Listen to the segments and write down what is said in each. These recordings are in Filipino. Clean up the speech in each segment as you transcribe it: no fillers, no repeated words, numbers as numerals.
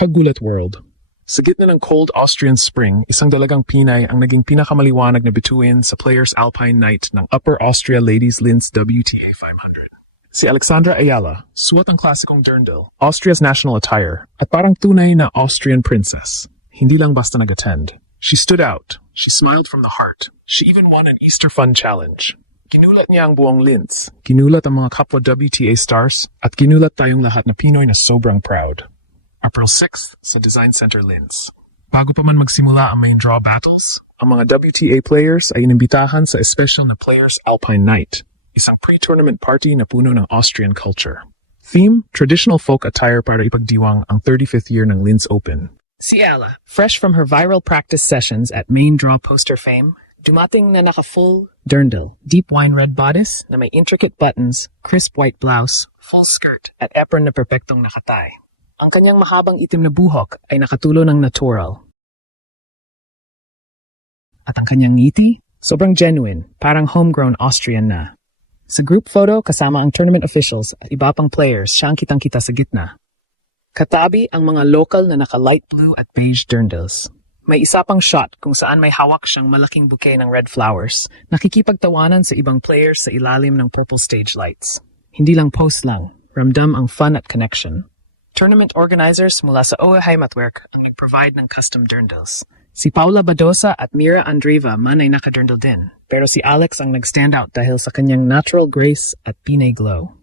Kagulat World. Sa gitna ng cold Austrian spring, isang dalagang Pinay ang naging pinakamaliwanag na bituin sa Players Alpine Night ng Upper Austria Ladies Linz WTA 500. Si Alexandra Ayala, suot ang klasikong dirndl, Austria's national attire, at parang tunay na Austrian princess. Hindi lang basta nag-attend. She stood out. She smiled from the heart. She even won an Easter Fun Challenge. Ginulat niya ang buong Linz. Ginulat ang mga kapwa WTA stars at ginulat tayong lahat na Pinoy na sobrang proud. April 6th sa Design Center Linz. Bago pa man magsimula ang main draw battles, ang mga WTA players ay inimbitahan sa espesyal na Players Alpine Night, isang pre-tournament party na puno ng Austrian culture. Theme, traditional folk attire para ipagdiwang ang 35th year ng Linz Open. Si Ella, fresh from her viral practice sessions at main draw poster fame, dumating na naka-full dirndl, deep wine red bodice na may intricate buttons, crisp white blouse, full skirt, at apron na perpektong nakatay. Ang kanyang mahabang itim na buhok ay nakatulo ng natural. At ang kanyang ngiti, sobrang genuine, parang homegrown Austrian na. Sa group photo kasama ang tournament officials at iba pang players, siya ang kitang-kita sa gitna. Katabi ang mga local na naka-light blue at beige dirndls. May isa pang shot kung saan may hawak siyang malaking bouquet ng red flowers, nakikipagtawanan sa ibang players sa ilalim ng purple stage lights. Hindi lang post lang, ramdam ang fun at connection. Tournament organizers mula sa OE Heimatwerk ang nag-provide ng custom dirndls. Si Paula Badosa at Mira Andreeva man ay naka-dirndl din, pero si Alex ang nag-stand out dahil sa kanyang natural grace at Pinay glow.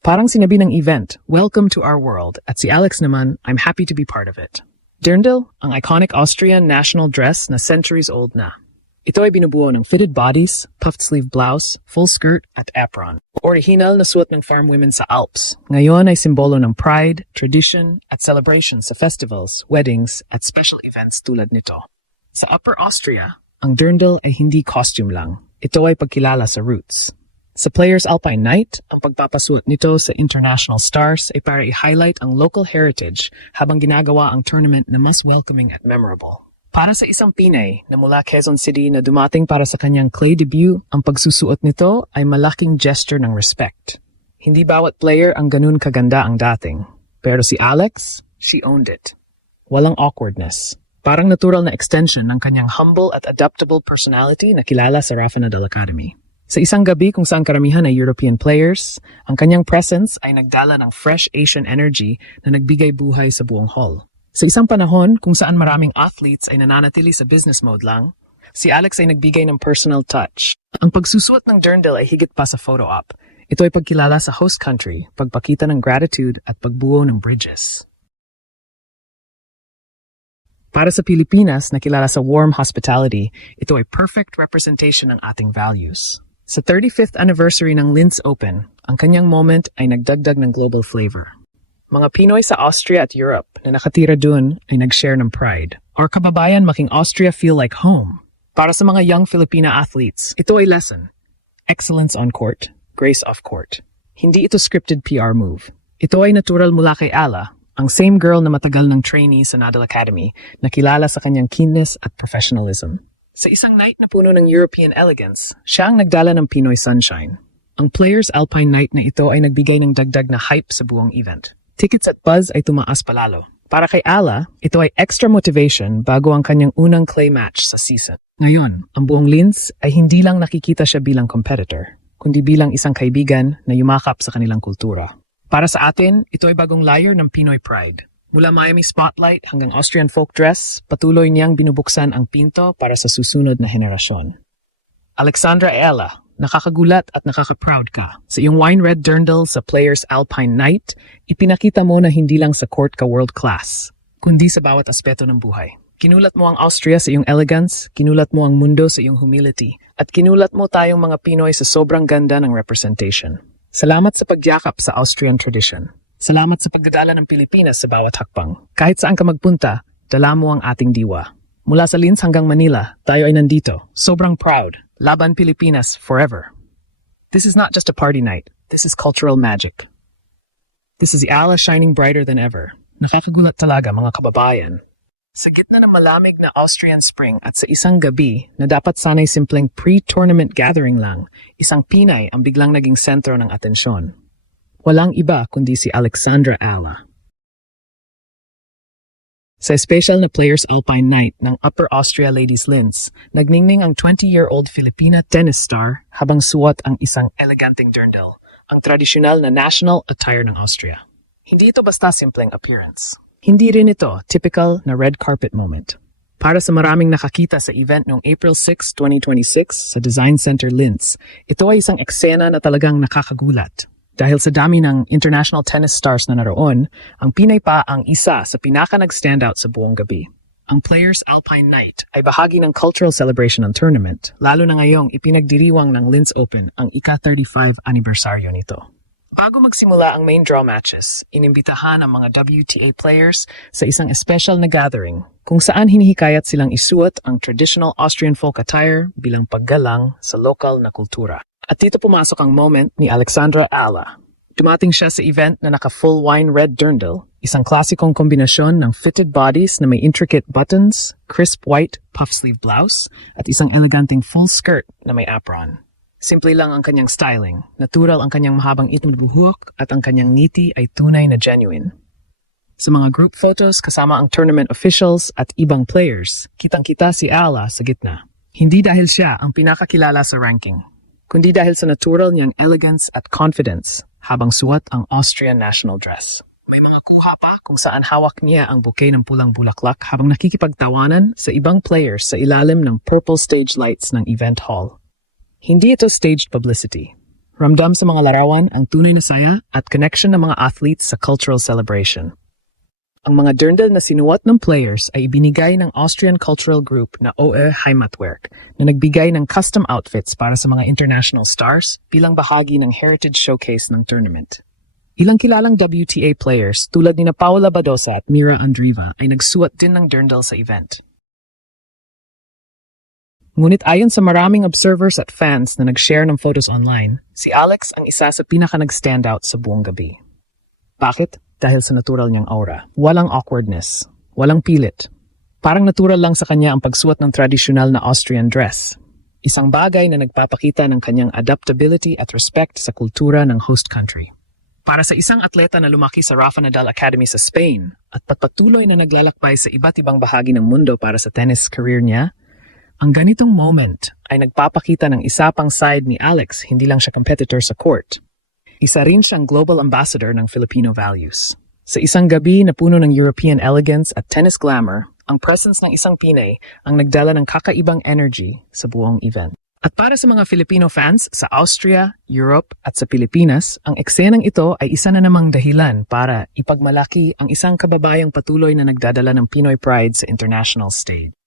Parang sinabi ng event, welcome to our world, at si Alex naman, I'm happy to be part of it. Dirndl, ang iconic Austrian national dress na centuries old na. Ito ay binubuo ng fitted bodies, puffed sleeve blouse, full skirt, at apron. Original na suot ng farm women sa Alps. Ngayon ay simbolo ng pride, tradition, at celebration sa festivals, weddings, at special events tulad nito. Sa Upper Austria, ang dirndl ay hindi costume lang. Ito ay pagkilala sa roots. Sa Players Alpine Night, ang pagpapasuot nito sa international stars ay para i-highlight ang local heritage habang ginagawa ang tournament na mas welcoming at memorable. Para sa isang Pinay na mula Quezon City na dumating para sa kanyang clay debut, ang pagsusuot nito ay malaking gesture ng respect. Hindi bawat player ang ganun kaganda ang dating. Pero si Alex, she owned it. Walang awkwardness. Parang natural na extension ng kanyang humble at adaptable personality na kilala sa Rafa Nadal Academy. Sa isang gabi kung saan karamihan ay European players, ang kanyang presence ay nagdala ng fresh Asian energy na nagbigay buhay sa buong hall. Sa isang panahon kung saan maraming athletes ay nananatili sa business mode lang, si Alex ay nagbigay ng personal touch. Ang pagsusuot ng dirndl ay higit pa sa photo op. Ito ay pagkilala sa host country, pagpakita ng gratitude at pagbuo ng bridges. Para sa Pilipinas na kilala sa warm hospitality, ito ay perfect representation ng ating values. Sa 35th anniversary ng Linz Open, ang kanyang moment ay nagdagdag ng global flavor. Mga Pinoy sa Austria at Europe na nakatira dun ay nag-share ng pride. Our kababayan making Austria feel like home. Para sa mga young Filipina athletes, ito ay lesson. Excellence on court, grace off court. Hindi ito scripted PR move. Ito ay natural mula kay Ala, ang same girl na matagal ng trainee sa Nadal Academy na kilala sa kanyang keenness at professionalism. Sa isang night na puno ng European elegance, siya ang nagdala ng Pinoy sunshine. Ang Players Alpine Night na ito ay nagbigay ng dagdag na hype sa buong event. Tickets at buzz ay tumaas palalo. Para kay Ala, ito ay extra motivation bago ang kanyang unang clay match sa season. Ngayon, ang buong Linz ay hindi lang nakikita siya bilang competitor, kundi bilang isang kaibigan na yumakap sa kanilang kultura. Para sa atin, ito ay bagong layer ng Pinoy pride. Mula Miami Spotlight hanggang Austrian folk dress, patuloy niyang binubuksan ang pinto para sa susunod na henerasyon. Alexandra Ayala, nakakagulat at nakaka-proud ka. Sa iyong wine red dirndl sa Players Alpine Night, ipinakita mo na hindi lang sa court ka world class, kundi sa bawat aspeto ng buhay. Kinulat mo ang Austria sa iyong elegance, kinulat mo ang mundo sa iyong humility, at kinulat mo tayong mga Pinoy sa sobrang ganda ng representation. Salamat sa pagyakap sa Austrian tradition. Salamat sa pagdadala ng Pilipinas sa bawat hakbang. Kahit saan ka magpunta, dala mo ang ating diwa. Mula sa Linz hanggang Manila, tayo ay nandito. Sobrang proud. Laban Pilipinas forever. This is not just a party night. This is cultural magic. This is Ala shining brighter than ever. Nakakagulat talaga mga kababayan. Sa gitna ng malamig na Austrian spring at sa isang gabi na dapat sanay simpleng pre-tournament gathering lang, isang Pinay ang biglang naging sentro ng atensyon. Walang iba kundi si Alexandra Ayala. Sa special na Players Alpine Night ng Upper Austria Ladies Linz, nagningning ang 20-year-old Filipina tennis star habang suot ang isang eleganteng dirndl, ang tradisyonal na national attire ng Austria. Hindi ito basta simpleng appearance. Hindi rin ito typical na red carpet moment. Para sa maraming nakakita sa event noong April 6, 2026 sa Design Center Linz, ito ay isang eksena na talagang nakakagulat. Dahil sa dami ng international tennis stars na naroon, ang Pinay pa ang isa sa pinaka nag-standout sa buong gabi. Ang Players Alpine Night ay bahagi ng cultural celebration ng tournament, lalo na ngayong ipinagdiriwang ng Linz Open ang ika-35 anibersaryo nito. Bago magsimula ang main draw matches, inimbitahan ang mga WTA players sa isang special na gathering kung saan hinihikayat silang isuot ang traditional Austrian folk attire bilang paggalang sa lokal na kultura. At dito pumasok ang moment ni Alexandra Ala. Dumating siya sa event na naka-full wine red dirndl, isang klasikong kombinasyon ng fitted bodies na may intricate buttons, crisp white puff-sleeve blouse, at isang eleganteng full skirt na may apron. Simple lang ang kanyang styling, natural ang kanyang mahabang itong buhok, at ang kanyang ngiti ay tunay na genuine. Sa mga group photos kasama ang tournament officials at ibang players, kitang-kita si Ala sa gitna. Hindi dahil siya ang pinakakilala sa ranking, kundi dahil sa natural niyang elegance at confidence habang suot ang Austrian national dress. May mga kuha pa kung saan hawak niya ang bouquet ng pulang bulaklak habang nakikipagtawanan sa ibang players sa ilalim ng purple stage lights ng event hall. Hindi ito staged publicity. Ramdam sa mga larawan ang tunay na saya at connection ng mga athletes sa cultural celebration. Ang mga dirndl na sinuot ng players ay ibinigay ng Austrian cultural group na OE Heimatwerk na nagbigay ng custom outfits para sa mga international stars bilang bahagi ng heritage showcase ng tournament. Ilang kilalang WTA players tulad ni Paula Badosa at Mira Andreeva ay nagsuot din ng dirndl sa event. Ngunit ayon sa maraming observers at fans na nag-share ng photos online, si Alex ang isa sa pinaka-nag-standout sa buong gabi. Bakit? Dahil sa natural niyang aura. Walang awkwardness. Walang pilit. Parang natural lang sa kanya ang pagsuot ng tradisyonal na Austrian dress. Isang bagay na nagpapakita ng kanyang adaptability at respect sa kultura ng host country. Para sa isang atleta na lumaki sa Rafa Nadal Academy sa Spain at patuloy na naglalakbay sa iba't ibang bahagi ng mundo para sa tennis career niya, ang ganitong moment ay nagpapakita ng isa pang side ni Alex, hindi lang siya competitor sa court. Isa rin siyang global ambassador ng Filipino values. Sa isang gabi na puno ng European elegance at tennis glamour, ang presence ng isang Pinay ang nagdala ng kakaibang energy sa buong event. At para sa mga Filipino fans sa Austria, Europe at sa Pilipinas, ang eksenang ito ay isa na namang dahilan para ipagmalaki ang isang kababayang patuloy na nagdadala ng Pinoy pride sa international stage.